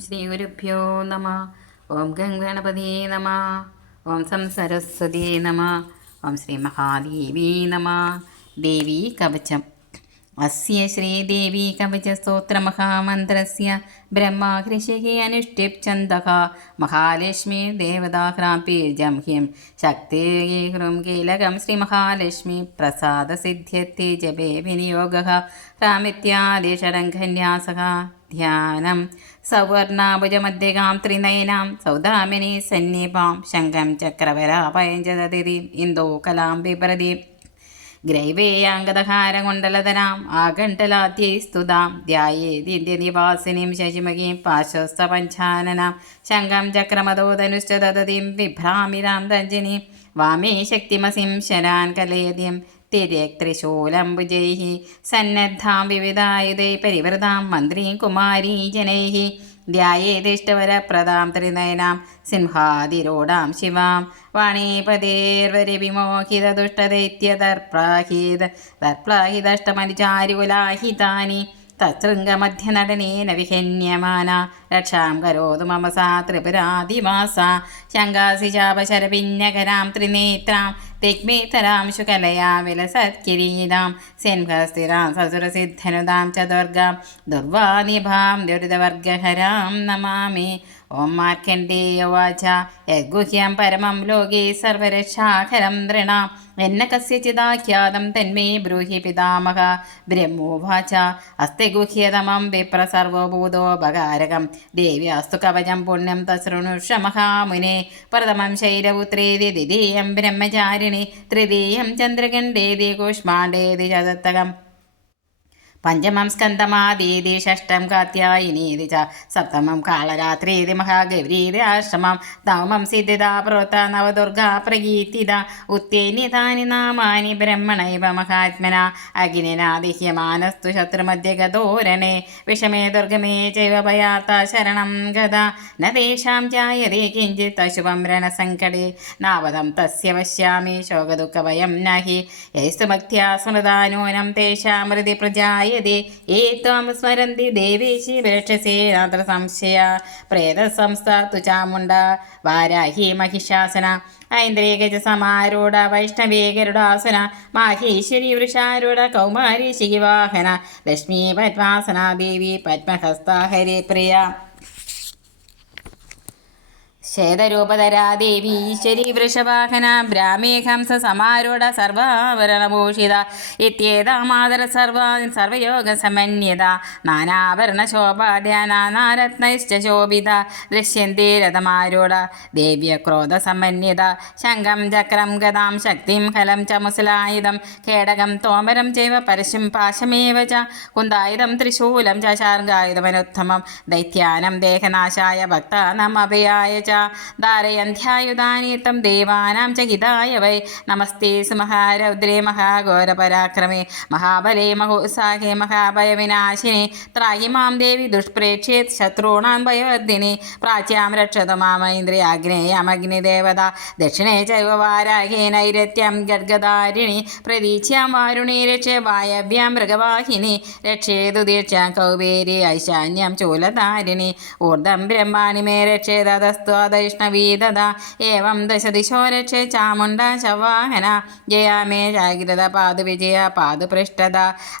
ശ്രീഗുരുഭ്യോ നമ ഓം ഗം ഗണപതി നമ ഓം സം സരസ്വതി നമ ഓം ശ്രീ മഹാദേവി നമ ദേവി കവചം അസ്യ ശ്രീദേവി കവചസ്തോത്രമഹാമന്ത്രസ്യ ബ്രഹ്മാഹൃഷിഹി അനുഷ്ഠിപ്ഛന്തക മഹാലക്ഷ്മി ദേവതാഹ്രാംപി ജം ഹ്യം ശക്തിഹൃം കീലകം ശ്രീ മഹാലക്ഷ്മി പ്രസാദസിദ്ധ്യത്തെ ജപേ വിനിയോഗ ഹ്രാമിത്യാദിഷടംഘന്യാസ ധ്യാനം സൗവർണാഭുജമധ്യകാം ത്രിനയനാം സൗദാമിനി സന്നിപാം ശംഖം ചക്രവരാപയം ചതതിരീം ഇന്ദോ കലാം വിപ്രദീം ഗ്രൈവേയാങ്കതഹാരകുണ്ടലതനാം ആകണ്ഠലാദ്യൈ സ്തുതാം ധ്യായേദിന്യനിവാസിനിം ശശിമുഖീം പാശസ്തപഞ്ചാനനാം ശംഖം ചക്രമതോധനുശ്ച ദദതിം വിഭ്രാമിരാം തഞ്ജിനീം വാമേ ശക്തിമസിം ശരാൻ കലയതിം തിര്യക്ത്രിശൂലംബുജൈः സന്നദ്ധാം വിവിധായുധൈ പരിവൃതാം മന്ത്രീം കുമാരീ ജനൈः ധ്യായേതിഷ്ടവരപ്രദാം ത്രിനയനാം സിംഹാതിരോടാം ശിവാം. വാണീപതേർവരിവിമോഹിതദുഷ്ടദൈത്യതർപ്രാഹീത തർപ്ലാഹിതഷ്ടമനുചാരുകുലാഹിതാനി തശൃംഗമധ്യനടനേന വിഹന്യമാന. രക്ഷാം കരോതു മമ സാ ത്രിപുരാദിവാസ ശങ്കാസി ചാപശരപിന്യകരാം ത്രിനേത്രാം തിഗ്മേതരാം ശുകലയാ വിലസത്കിരീടാം സിംഹസ്ഥിരാം സസുരസിദ്ധനുതാം ചതുർഗാം ദുർവാനിഭാം ദുരിതവർഗഹരാം നമാമി ഓം മാർക്കണ്ഡേയവാച യദ്ഗുഹ്യം പരമം ലോകേ സർവരക്ഷാഖരം നൃണാം എന്ന കസ്യചിദാഖ്യാതം തന്മേ ബ്രൂഹി പിതാമഹ. ബ്രഹ്മോവാച. അസ്തി ഗുഹ്യതമം വിപ്ര സർവഭൂതോപകാരകം ദേവ്യാസ്തു കവചം പുണ്യം തശൃണുഷ മഹാമുനെ. പ്രഥമം ശൈലപുത്രേതി ദ്വിതീയം ബ്രഹ്മചാരിണി. തൃതീയം ചന്ദ്രഖണ്ഡേതി കൂഷ്മാണ്ഡേതി ചതത്തകം പഞ്ചമം സ്കന്ധമാതീതി ഷഷ്ടം കാത്യായിനീതി ച സപ്തമം കാളരാത്രീതി മഹാഗൗരീതി ആശ്രമം നവമം സിദ്ധിതാ പ്രോത്ത നവദുർഗാ പ്രകീർത്തിത ഉത്തേന്യതാനി നാമാനി ബ്രഹ്മണൈവ മഹാത്മന അഗ്നിനാദിഹ്യമാനസ്തു ശത്രുമധ്യഗതോരണേ വിഷമേ ദുർഗമേ ചൈവ ഭയാത്ത ശരണം ഗത ന തേഷാം ജായതേ കിഞ്ചിത് അശുഭം രണസങ്കടേ നാവതം തസ്യ പശ്യാമി ശോകദുഃഖഭയം നഹി യൈസ്തു ഭക്തിയാ സ്മൃതാനൂനം തേഷാമൃതി ഹൃദി പ്രജായതേ ഏ ത്വം സ്മരന്തി ദേവേശി രക്ഷസേ നാത്ര സംശയ പ്രേതസംസ്ഥാതു ചാമുണ്ട വാരാഹി മഹിഷാസന ഐന്ദ്രിയഗജ സമാരൂഢ വൈഷ്ണവേ ഗരുഡാസന മാഹേശ്വരി വൃഷാരൂഢ കൗമാരി ശിവാഹന ലക്ഷ്മി പത്മാസന ദേവി പത്മഹസ്ത ഹരി പ്രിയ. ശ്വേതരൂപധരാ ദേവി ഈശ്വരി വൃഷവാഹന ബ്രാഹ്മേ സമാരൂഢ സർവാഭരണഭൂഷിത ഇത്യേതാമാതര സർവ സർവയോഗ സമന്യത നാനാഭരണ ശോഭാഢ്യ നാനാരത്നൈശ്ച ശോഭിത. ദൃശ്യന്തേ രഥമാരൂഢ ദേവ്യ ക്രോധ സമന്യത ശംഖം ചക്രം ഗതാം ശക്തിം ഫലം ച മുസലായുധം. കേടകം തോമരം ചൈവ പരശും പാശമേവ ച. കുന്തായുധം ത്രിശൂലം ച ശാർഗായുധമനുത്തമം. ദൈത്യാനം ദേഹനാശായ ഭക്താനം അഭയായ ച. ധാരയന്ധ്യായുധാനീത്തം ദേവാനാം ച ഹിതായ വൈ. നമസ്തേ സുമഹാരൗദ്രേ മഹാഘോരപരാക്രമേ. മഹാബലേ മഹോത്സാഹേ മഹാഭയവിനാശിനി. ത്രാഹി മാം ദേവി ദുഷ്പ്രേക്ഷ്യേത് ശത്രൂണാം ഭയവർദ്ധിനി പ്രാച്യാം രക്ഷതു മാമൈന്ദ്രിയാഗ്നേയമഗ്നിദേവത ദക്ഷിണേ ചൈവ വാരാഹേ നൈരത്യം ഗർഗധാരിണി പ്രതീക്ഷ്യാം വാരുണി രക്ഷ വായവ്യാം മൃഗവാഹിനി. രക്ഷേതു ദീക്ഷ്യാം കൗബേരി ഐശാന്യം ചൂലധാരിണി. ഊർദ്ധം ബ്രഹ്മാണി മേ രക്ഷേതസ്ത്വദൈഷ്ണവീദത ഏവം ദശദിശോ രക്ഷേ ചാമുണ്ട ശവാഹന. ജയാ മേ ജാഗ്രത പാതു വിജയ പാതു പൃഷ്ടത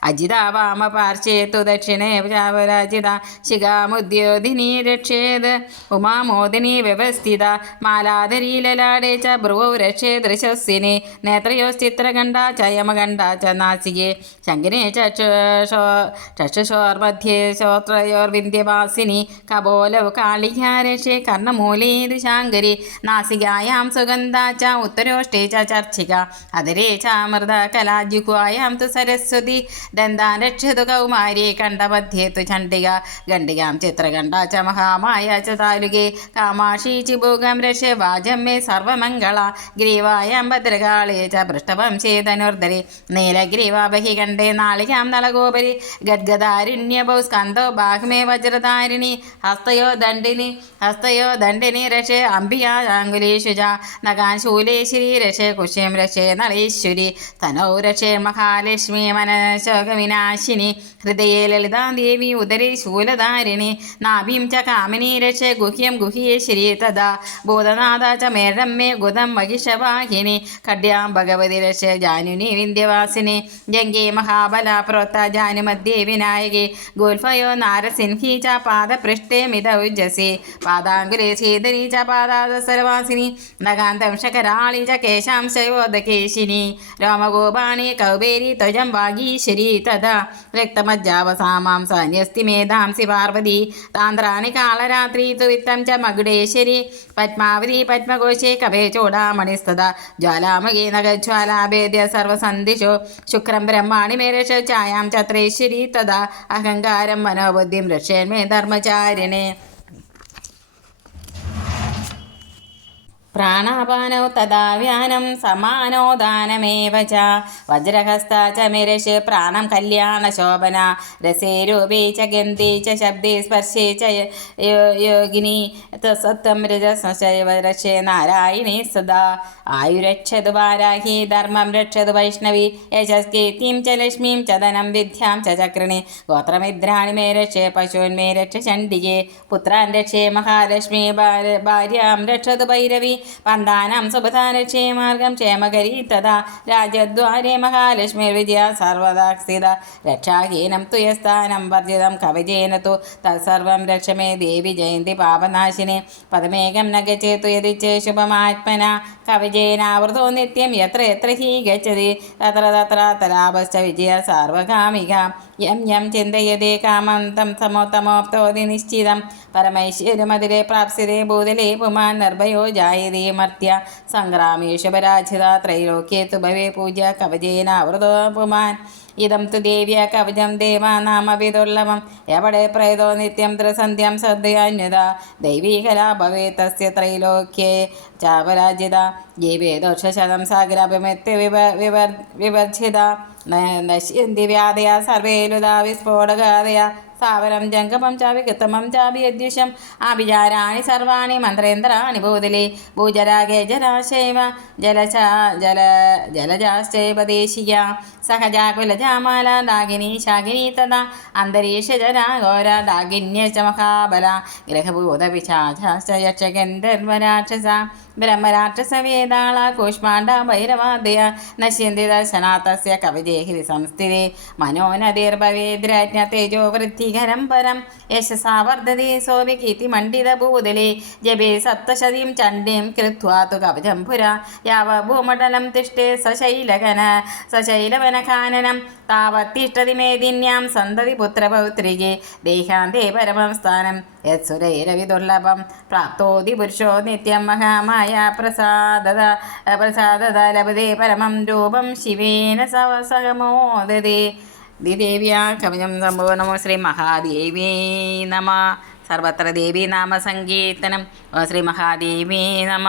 അജിത വാമ പാർശ്വേത്തു ദക്ഷിണേ ചാവരാജിത ശിഖാമുദ്യോധിനി രക്ഷേത്. ഉമാമോദിനി വ്യവസ്ഥിത. മാലാധരി ലലാടേ ച ഭ്രുവൗ രക്ഷേദൃശസ്വിനി നേത്രയോശ്ചിത്രകണ്ഠ ച യമകണ്ഠ ച നാസികേ. ശങ്കിനെ ചക്ഷുഷോ ചക്ഷുഷോർമധ്യേ ശ്രോത്രയോർവിന്ധ്യവാസിനി കപോലവ് കാളികാരക്ഷേ രക്ഷേ കർണമൂലേത് ശാങ്കരി നാസികായാം സുഗന്ധ ച ഉത്തരോഷ്ടേ ചർച്ചിക. അതിരേ ചാമൃത കലാജുഹ്വായാം തു സരസ്വതി. ദന്താൻ രക്ഷതു കൗമാരി കണ്ഠമധ്യേ തു ചണ്ഡിക. ഖണ്ഡികാം ചിത്രകണ്ഠ ച മഹാമായ ച താലുകേ. കാമാക്ഷി ചിഭൂകം രക്ഷ വാചം മേ സർവമംഗള. ഗ്രീവായാം ഭദ്രകാളേ ച പൃഷ്ഠവംശേ ധനുർധരി നീലഗ്രീവാബഹി കണ്ടേ നാളികാം നളഗോപരി. ഗദ്ഗദാരുണ്യഭൗ സ്കന്ധോ ബാഹ്മേ വജ്രധാരിണി. ഹസ്തയോ ദണ്ഡിനി ഹസ്തയോ ദണ്ഡിനി രക്ഷ അംബികാങ്കുലേഷു ച നഗാൻ ശൂലേശ്വരി രക്ഷ കുശ്യം രക്ഷ നളീശ്വരി തനൗ രക്ഷ മഹാലക്ഷ്മി മനശോകവിനാശിനി ഹൃദയേ ലളിതാദേവി ഉദരി ശൂലധാരിണി നാഭീം ച കാമിനി രക്ഷ ഗുഹ്യം ഗുഹ്യേശ്വരി തഥാ ഭൂതനാഥ ച മേഴമ്മേ ഗുതം മഹിഷവാഹിനി ഖഡ്യാം ഭഗവതി രക്ഷ ജാനുനി വിന്ധ്യവാസിനി ജംഗേ മഹാബല പ്രോത്ത ജാനുമധ്യേ വിനായകി ഗോൽഫയോ നാരസിംഹി ച പാദപൃഷ്ഠേ മിതൗജസി പാദാങ്കുലേ പാദാദസരവാസിനി നഗാന്തം ശകരാളി ച കേശാം ശൈവോദകേശിനി രോമഗോപാണി കൗബേരി ത്വജം വാഗീശ്വരി തഥാ രക്തമജ്ജാവസാമാം സന്യസ്തി മേധാംസി പാർവതി താന്ത്രാണി കാളരാത്രി തുവിത്തം ച മകുടേശ്വരി പത്മാവതി പത്മകോശേ കവേ ചൂടാമണിസ്തത ജ്വാലാമുഖി നഗജ്വാലാഭേദ്യ സർവസന്ധിഷു ശുക്രം ബ്രഹ്മാണി മേരക്ഷ ഛായാം ചത്രേശ്വരി തഥാ അഹങ്കാരം മനോബുദ്ധിം രക്ഷേന്മേ ധർമ്മചാരിണേ. പ്രാണാപാനോ തദാവ്യാനം സമാനോദാനമേവ സമാനോ ദാനമേവ ച. വജ്രഹസ്ത ച മിരഷ് പ്രാണം കല്യാണശോഭന രസേ രൂപേ ച ഗന്ധി ച ശബ്ദി സ്പർശേ ച യോഗിനി. സത്വം രജസ്വരക്ഷേ നാരായണി സദാ. ആയുരക്ഷതു വാരാഹി ധർമ്മം രക്ഷതു വൈഷ്ണവി. യശസ്കീർത്തിം ച ലക്ഷ്മീം ച ധനം വിദ്യാം ച ചക്രിണി. ഗോത്രമിദ്രാണി മേ രക്ഷേ പശൂൻ മേ രക്ഷ ചണ്ഡികേ. പുത്രാൻ രക്ഷേ മഹാലക്ഷ്മി ഭാര്യാം രക്ഷതു ഭൈരവി. പന്താനം സുഭതാൻ രക്ഷേ മാർഗം ക്ഷേമകരീ തഥാ രാജദ്വാരേ മഹാലക്ഷ്മി വിജയ സർവദാ സ്ഥിത രക്ഷാഹീനം തുയസ്ഥാനം വർജിതം കവചേന തു തത്സർവം രക്ഷമേ ദേവി ജയന്തി പാപനാശിനി പദമേകം നഗച്ചേ തുയതിച്ചേ യതിച്ചേ ശുഭമാത്മന കവചേനാവൃതോ നിത്യം യത്ര യത്ര ഹീ ഗച്ഛതി തത്ര തത്ര തലാപശ്ച വിജയ സാർവകാമിക. യം യം ചിന്തയതേ കാമം തം സമോത്തമോപ്തോതി നിശ്ചിതം പരമൈശ്വര്യമതിരെ പ്രാപ്സ്യതേ ഭൂതലേ പുമാൻ നിർഭയോ ജായതേ മർത്യ. സംഗ്രാമേഷു പരാജിത. ത്രൈലോക്യേ തുഭവേ പൂജ്യ. കവചേനാവൃതോ പുമാൻ. ഇതം തു ദേവ്യ കവചം ദേവാനാമപി ദുർലഭം എവിടെ പ്രേതോ നിത്യം ത്രിസന്ധ്യം ശ്രദ്ധയാന്യത ദൈവീകല ഭവേ തസ്യ ത്രൈലോക്യേ ചാപരാജിത. ജീവേ ദോഷശതം സാഗരാഭിമെത്യ വിവ വിവർ വിവർജിത. നശ്യന്തി വ്യാധയ സർവേ ലുതാ സ്ഥാവരം ജംഗമം ചാവി കൃത്തമം ചാവി യദ്യുഷം ആഭിചാരാണി സർവാണി മന്ത്രേന്ദ്രാണി ഭൂതലി. ഭൂജരാഗേ ജലാശൈവ ജലച ജല ജലജാശ്ചൈവ ദേശീയ സഹജാകുലജാമാല ഡാഗിനി ശാഗിനി തഥ. അന്തരീക്ഷ ജരാഘോര ദാഗിന്യ ച മഹാബല. ഗ്രഹഭൂത പിശാചാശ്ച യക്ഷഗന്ധർവരാക്ഷസ വേതാള കൂഷ്മാണ്ഡ ഭൈരവാദയ നശ്യന്തി ദർശനാഥസ്യ കവിജേഹിതി സംസ്ഥിതി മനോനദീർഭവേദ്രാജ്ഞ തേജോ വൃദ്ധികരം പരം യശസാ വർദ്ധതി സോവി കീർത്തി മണ്ഡിത ഭൂതലി ജപേ സപ്തശതിയും ചണ്ഡീം കൃത്വാ തു കവചം പുര യാവ ഭൂമണ്ഡലം തിഷ്ടേ സശൈലകന സശൈലവനഖാനനം താവത്തിഷ്ടതി മേദിന്യാം സന്തതി പുത്രപൗത്രികെ ദേഹാന്തേ പരമം സ്ഥാനം യത്സുരൈരവി ദുർലഭം പ്രാപ്തോതി പുരുഷോ നിത്യം മഹാമായ. പ്രസാദത പ്രസാദത ലഭതേ പരമം രൂപം ശിവേന സവസഹമോദതേ ദിദേവ്യാ കവചം സംഭവ നമോ ശ്രീ മഹാദേവീ നമ. സർവത്ര ദേവീ നാമ സങ്കീർത്തനം. ശ്രീ മഹാദേവീ നമ.